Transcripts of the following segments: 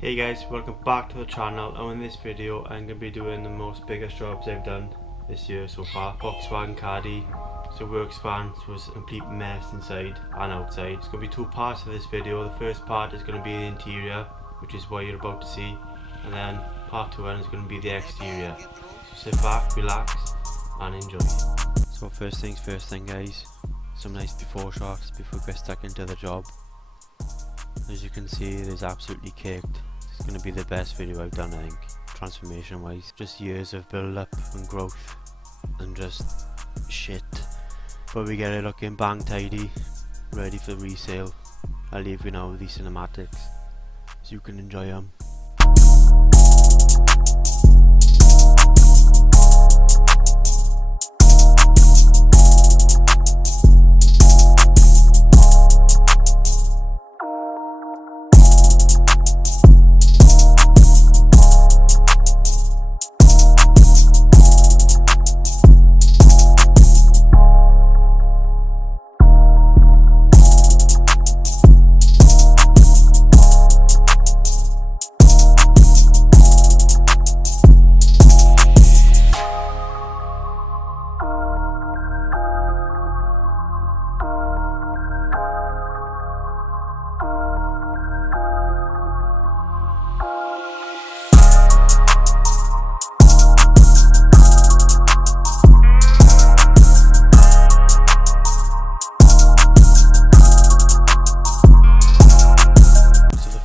Hey guys, welcome back to the channel, and in this video I'm going to be doing the most biggest jobs I've done this year so far. Volkswagen Caddy, it's a works van, so it's a complete mess inside and outside. It's going to be two parts of this video. The first part is going to be the interior, which is what you're about to see, and then part 2 is going to be the exterior. So sit back, relax and enjoy. So first things first guys, some nice before shots before we get stuck into the job. As you can see, it is absolutely caked. It's going to be the best video I've done, I think, transformation wise. Just years of build up and growth and just shit. But we get it looking bang tidy, ready for resale. I'll leave you now with these cinematics so you can enjoy them.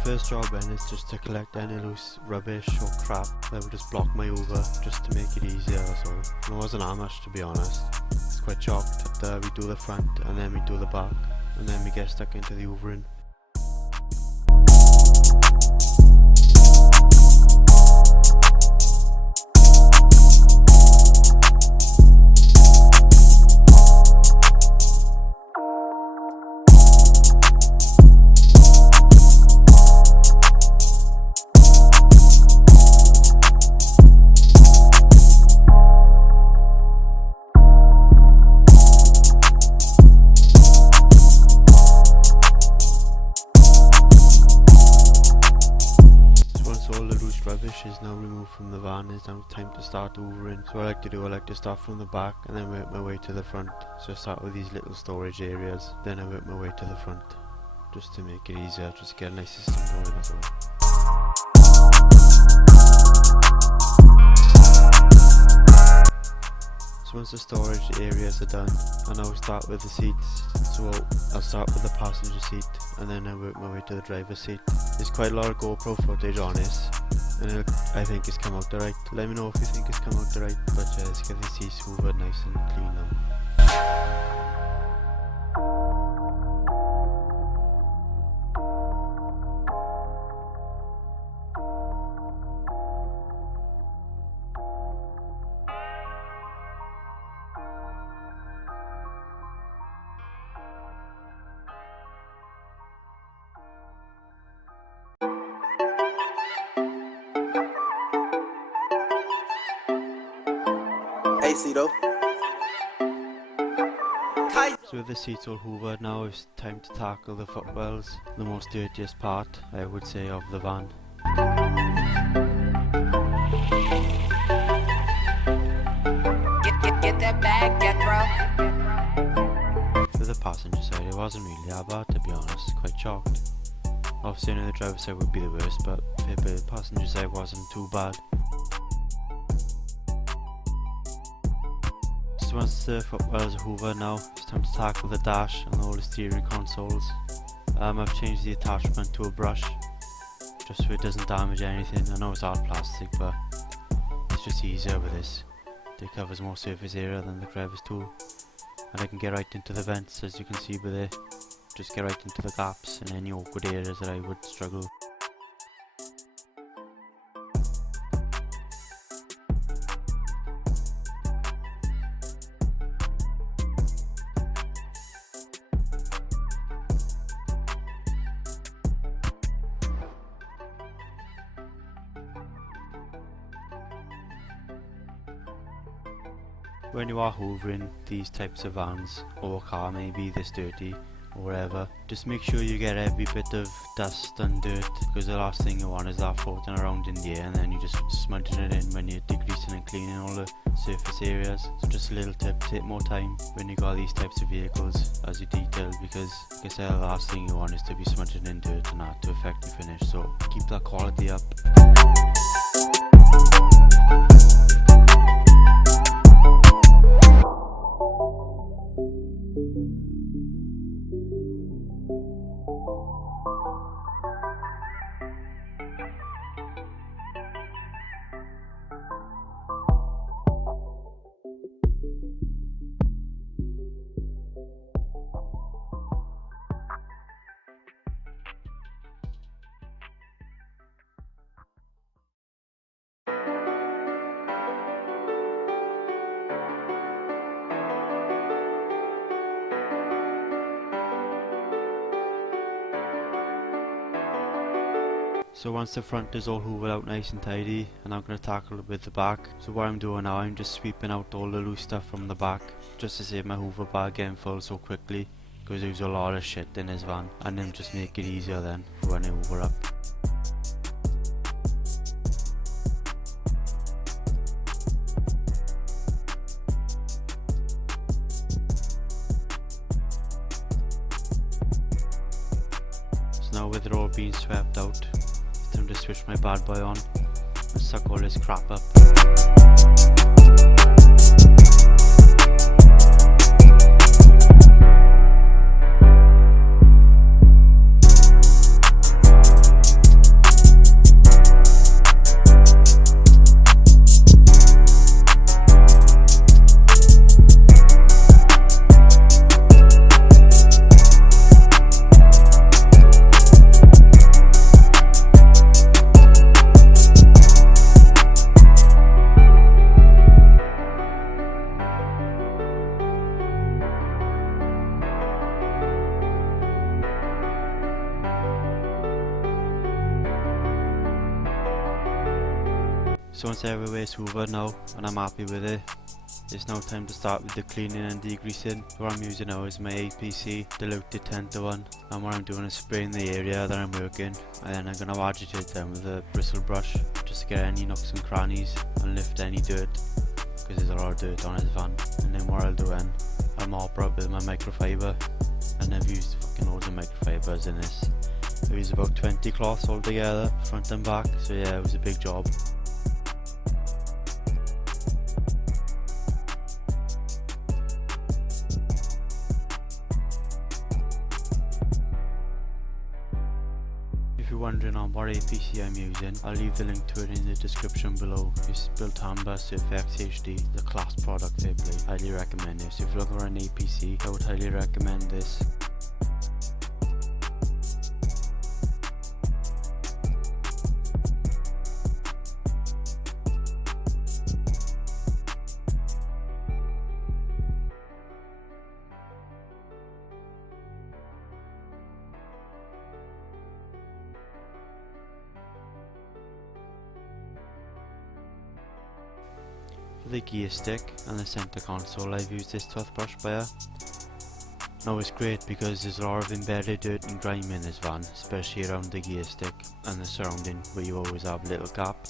First job then is just to collect any loose rubbish or crap that would just block my over, just to make it easier, that's all. And it wasn't that much, to be honest. It's quite chalked that we do the front and then we do the back and then we get stuck into the overing. Rubbish is now removed from the van, it's now time to start overing. So what I like to do, I like to start from the back and then work my way to the front. So I start with these little storage areas, then I work my way to the front, just to make it easier, just to get a nice system going, that's all. So once the storage areas are done, I now start with the seats. So I'll start with the passenger seat and then I work my way to the driver's seat. There's quite a lot of GoPro footage on this, and I think it's come out alright. Let me know if you think it's come out alright, but let's get the seats hoovered nice and clean now. AC though. So with the seats all hoovered now, it's time to tackle the footwells, the most dirtiest part, I would say, of the van. Get that bag, get For the passenger side, it wasn't really that bad, to be honest, quite chalked. Obviously, I know the driver's side would be the worst, but the passenger side wasn't too bad. So once the footwells are hoovered now, it's time to tackle the dash and all the steering consoles. I've changed the attachment to a brush, just so it doesn't damage anything. I know it's hard plastic, but it's just easier with this. It covers more surface area than the crevice tool, and I can get right into the vents, as you can see by there. Just get right into the gaps and any awkward areas that I would struggle. When you are hoovering these types of vans, or a car maybe this dirty, or whatever. Just make sure you get every bit of dust and dirt, because the last thing you want is that floating around in the air and then you just smudging it in when you're degreasing and cleaning all the surface areas. So just a little tip, take more time when you got these types of vehicles as you detail, because like I said, the last thing you want is to be smudging in dirt and that to affect your finish. So keep that quality up. So once the front is all hoovered out nice and tidy, and I'm going to tackle it with the back. So what I'm doing now, I'm just sweeping out all the loose stuff from the back, just to save my hoover bag getting full so quickly, because there's a lot of shit in his van, and then just make it easier then for when I hoover up. So now with it all being swept out, time to switch my bad boy on and suck all this crap up. So once everywhere's hoovered now and I'm happy with it, it's now time to start with the cleaning and degreasing. What I'm using now is my APC diluted 10:1, and what I'm doing is spraying the area that I'm working, and then I'm going to agitate them with a bristle brush just to get any nooks and crannies and lift any dirt, because there's a lot of dirt on his van. And then what I'll do then, I'll mop up with my microfiber, and I've used fucking loads of microfibers in this. I've used about 20 cloths altogether, front and back, so yeah, it was a big job. If you're wondering on what APC I'm using, I'll leave the link to it in the description below. It's built Amber Surfx HD, the class product they play. Highly recommend this. If you're looking for an APC, I would highly recommend this. For the gear stick and the center console, I've used this toothbrush sprayer. Now it's great because there's a lot of embedded dirt and grime in this van, especially around the gear stick and the surrounding where you always have a little gap.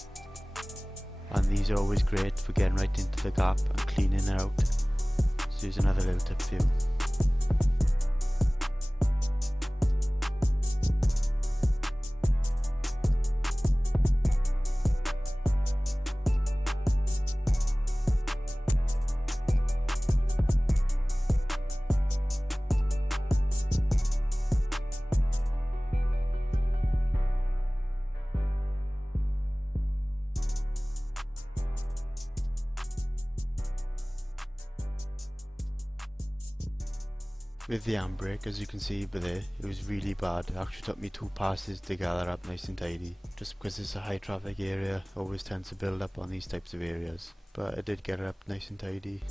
And these are always great for getting right into the gap and cleaning it out. So here's another little tip for you. With the handbrake, as you can see by there, it was really bad. It actually took me 2 passes to gather up nice and tidy. Just because it's a high traffic area, always tends to build up on these types of areas. But I did get it up nice and tidy.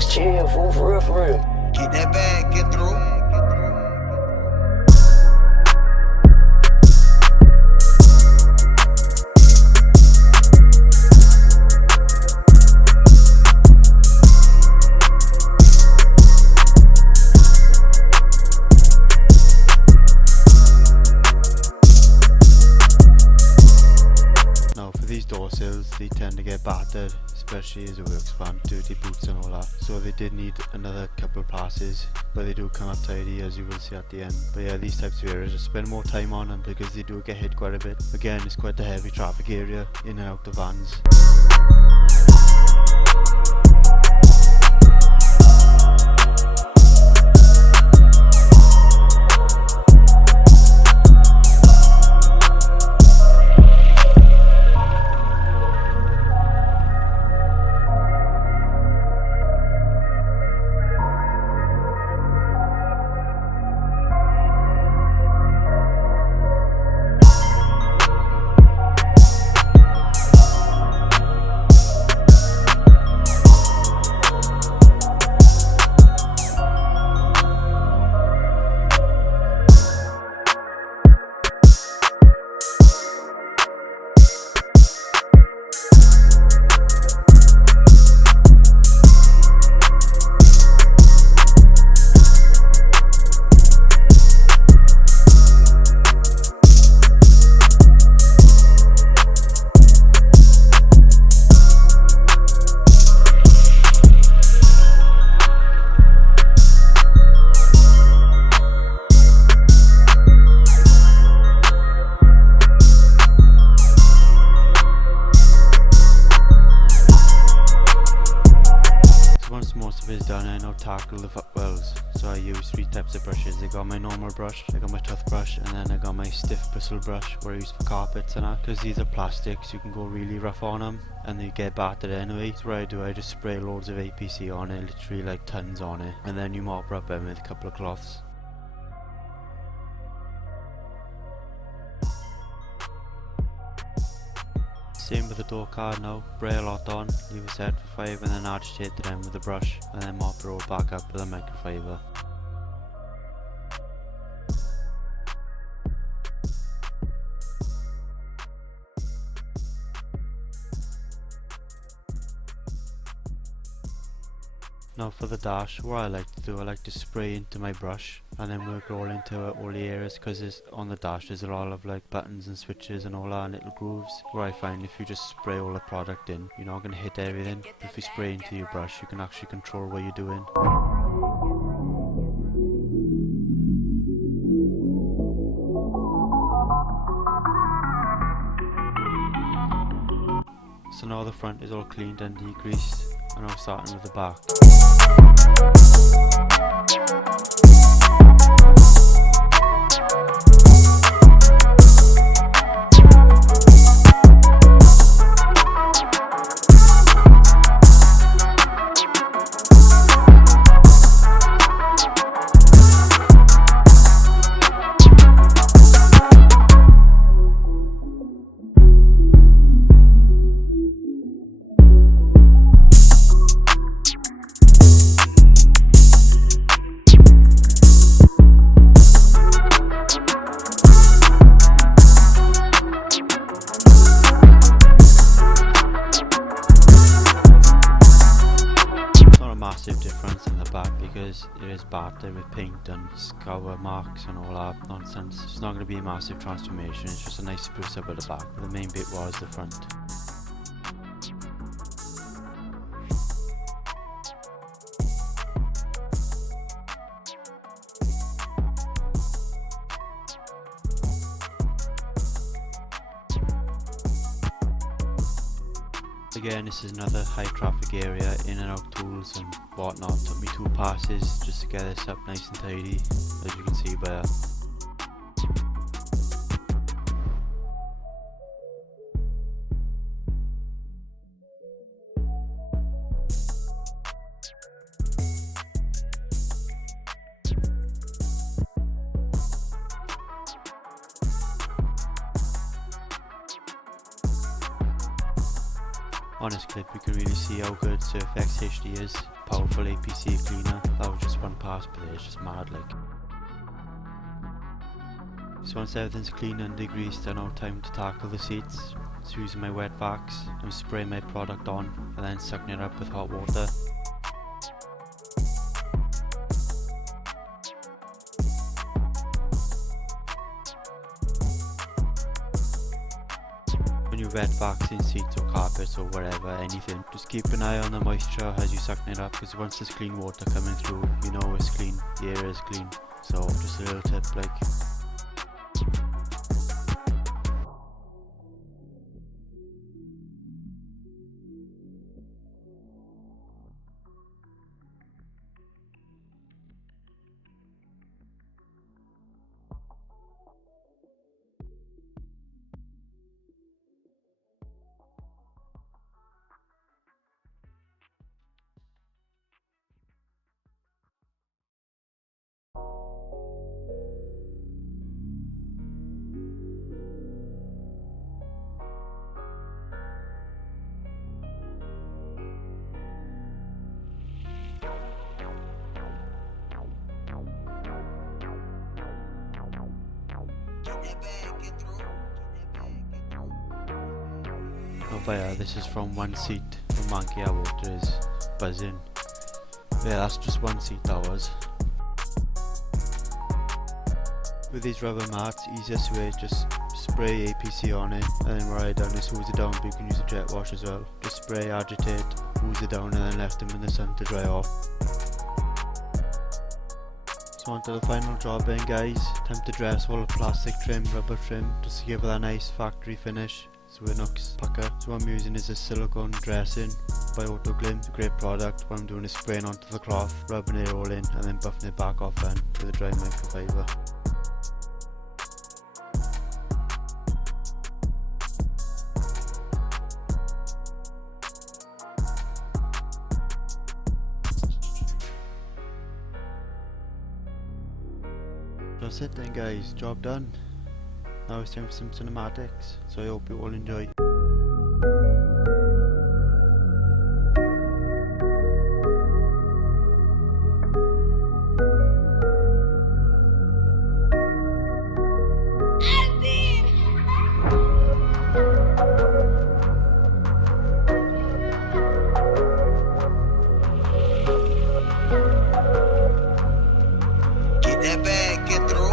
X chill, fool, for real, for real. Get that bag, get through. Now for these door sills, they tend to get battered, especially as a works van, dirty boots and all that, so they did need another couple passes, but they do come up tidy, as you will see at the end. But yeah, these types of areas, just spend more time on them because they do get hit quite a bit. Again, it's quite a heavy traffic area in and out the vans. Most of it is done, I now tackle the footwells. So I use three types of brushes. I got my normal brush, I got my toothbrush, and then I got my stiff bristle brush where I use for carpets and that. Because these are plastics, you can go really rough on them and they get battered anyway. So what I do, I just spray loads of APC on it, literally like tons on it, and then you mop up them with a couple of cloths. Same with the door card now, spray a lot on, leave it set for 5 and then agitate it in with the brush and then mop it all back up with a microfiber. Now for the dash, what I like to do, I like to spray into my brush and then work all into all the areas, because on the dash there's a lot of like buttons and switches and all that and little grooves, where I find if you just spray all the product in, you're not going to hit everything. If you spray into your brush, you can actually control what you're doing. So now the front is all cleaned and degreased, and I'm starting with the back. Massive difference in the back because it is battered with paint and scour marks and all that nonsense. It's not going to be a massive transformation, it's just a nice spruce up at the back, but the main bit was the front. Again, this is another high traffic area, in and out tools and whatnot. Took me 2 passes just to get this up nice and tidy, as you can see by that. On this clip you can really see how good Surf X HD is. powerful APC cleaner. That was just one pass, but it's just mad like. So once everything's clean and degreased, I know time to tackle the seats. So using my wet vacs, I'm spraying my product on and then sucking it up with hot water. When you wet vaccine seats or carpets or wherever, anything, just keep an eye on the moisture as you sucking it up, because once there's clean water coming through, you know it's clean, the air is clean. So just a little tip like. Oh yeah, this is from one seat. The monkey water is buzzing. Yeah, that's just one seat that was. With these rubber mats, easiest way, just spray APC on it, and then what I done is hose it down, but you can use a jet wash as well. Just spray, agitate, hose it down, and then left them in the sun to dry off. So on to the final job then guys. Time to dress all the plastic trim, rubber trim, just to give it a nice factory finish so it looks pucker. So what I'm using is a silicone dressing by Autoglym. It's a great product. What I'm doing is spraying onto the cloth, rubbing it all in, and then buffing it back off then with a dry microfiber. That's it then guys, job done. Now it's time for some cinematics, so I hope you all enjoy. Get that bag, get through.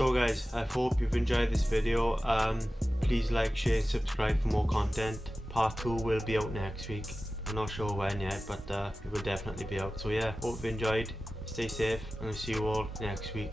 So guys, I hope you've enjoyed this video. Please like, share, subscribe for more content. Part 2 will be out next week. I'm not sure when yet, but it will definitely be out. So yeah, hope you enjoyed. Stay safe, and I'll see you all next week.